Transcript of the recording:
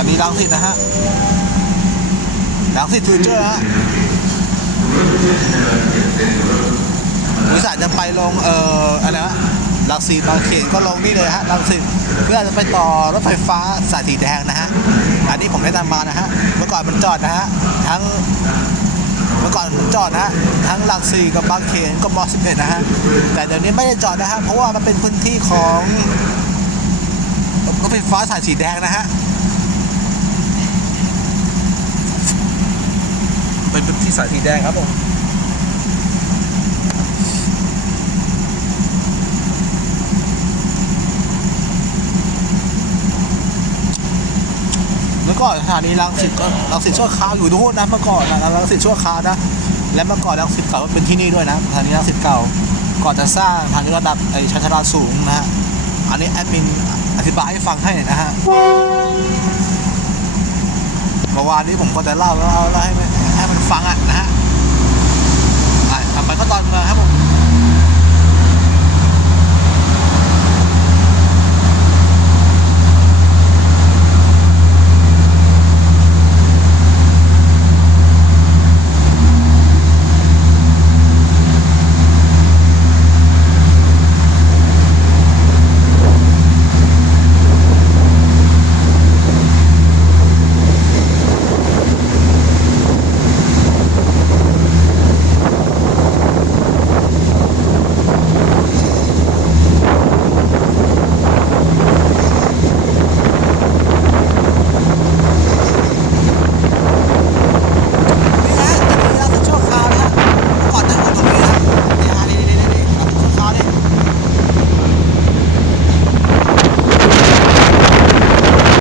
านีรังสิตนะฮะรังสิตฟิวเจอร์ฮะบริษัทจะไปลงเอ่ออะไรนะรังสิตบางเขนก็ลงนี่เลยฮะรังสิตเพื่อจะไปต่อรถไฟฟ้าสายสีแดงนะฮะอันนี้ผมได้ตามมานะฮะเมื่อก่อนมันจอดนะฮะทั้งเมื่อก่อนผมจอดนะฮะทั้งหลักสี่กับบางเขนก็มอสิบเอ็ดนะฮะแต่เดี๋ยวนี้ไม่ได้จอดนะฮะเพราะว่ามันเป็นพื้นที่ของรถไฟฟ้าสายสีแดงนะฮะ เป็นพื้นที่สายสีแดงครับผมเมื่อก่อนสถานีรังสิตก็รังสิตชั่วคราวอยู่นู่นนะเมื่อก่อนนะรังสิตชั่วคราวนะและเมื่อก่อนรังสิตเก่าเป็นที่นี่ด้วยนะสถานีรังสิตเก่าก่อนจะสร้างทางระดับไอ้ชั้นชาลาสูงนะฮะอันนี้แอดมินอธิบายให้ฟังให้นะฮะเมื่อวานนี้ผมก็จะเล่าแล้วเอาแล้วให้มันให้มัน ฟังอะนะฮะทำไปก็ตอนเมืองครับผม